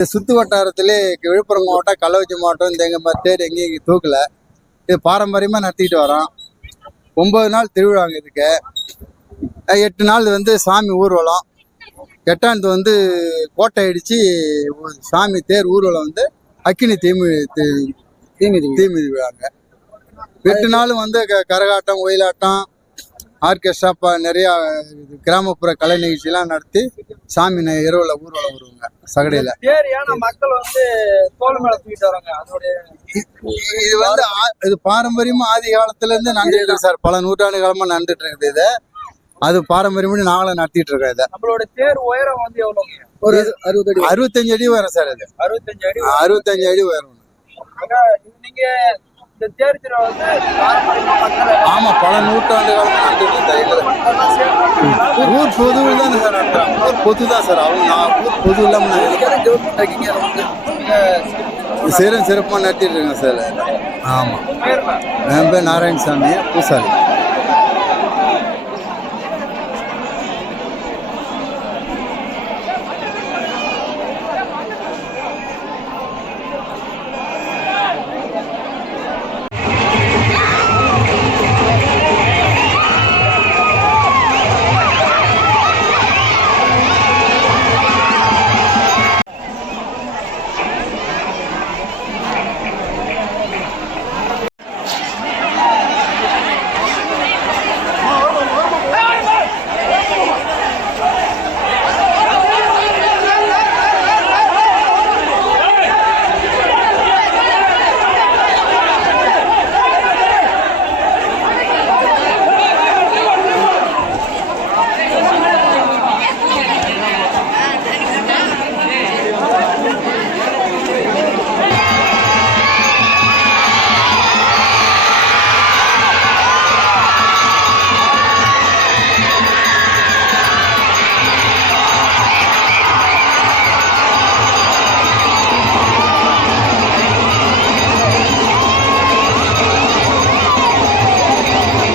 சுத்து வட்டாரத்திலே விழுப்புரம் மாவட்டம் கள்ளக்குறிச்சி மாவட்டம் இந்த எங்கள் தேர் எங்கேயும் இங்கே தூக்கல. இது பாரம்பரியமாக நடத்திட்டு வரோம். ஒன்பது நாள் திருவிழாங்க இதுக்கு அஹ் எட்டு நாள் வந்து சாமி ஊர்வலம். எட்டாவது வந்து கோட்டை அடித்து சாமி தேர் ஊர்வலம் வந்து அக்கினி தீமி தீமிதி தீமிதி விழாங்க. எட்டு நாளும் வந்து கரகாட்டம் ஒயிலாட்டம் ஆர்கெஸ்ட்ரா ப நிறையா கிராமப்புற கலை நிகழ்ச்சிலாம் நடத்தி சாமி இரவுல ஊர்வலம் வருவாங்க சகடையில். மக்கள் வந்து தோல் மேல தூக்கிட்டு வராங்க அதோடைய இது வந்து இது பாரம்பரியமா ஆதி காலத்துல இருந்து நடந்துட்டு இருக்கு சார். பல நூற்றாண்டு காலமா நடந்துட்டு இருக்குது இது. அது பாரம்பரியமா நாங்களும் நடத்திட்டு இருக்கோம் இதை. நம்மளோட தேர் உயரம் வந்து எவ்வளவுங்க ஒரு அறுபது அடி. அறுபத்தஞ்சு அடி. வரும் சார் இது. அறுபத்தஞ்சு அடி அறுபத்தஞ்சு அடி வரும் ஆனா, இது நீங்க இந்த தேர் திருவிழா வந்து ஆமா பல நூற்றாண்டு காலமா நடந்துட்டு இருக்கு எங்களுக்கு மக்கள்லாம் சேர்ந்து ஊர் பொதுவில் தான் சார் நடத்துறாங்க? ஊர் பொது தான் சார். அவங்க நான் ஊர் பொது இல்லாம நான் எதுக்கு சிறம் சிறப்பாக நடத்திட்டு இருக்கேன் சார். ஆமாம் பேருங்க என் பேர் நாராயணசாமி பூசாரி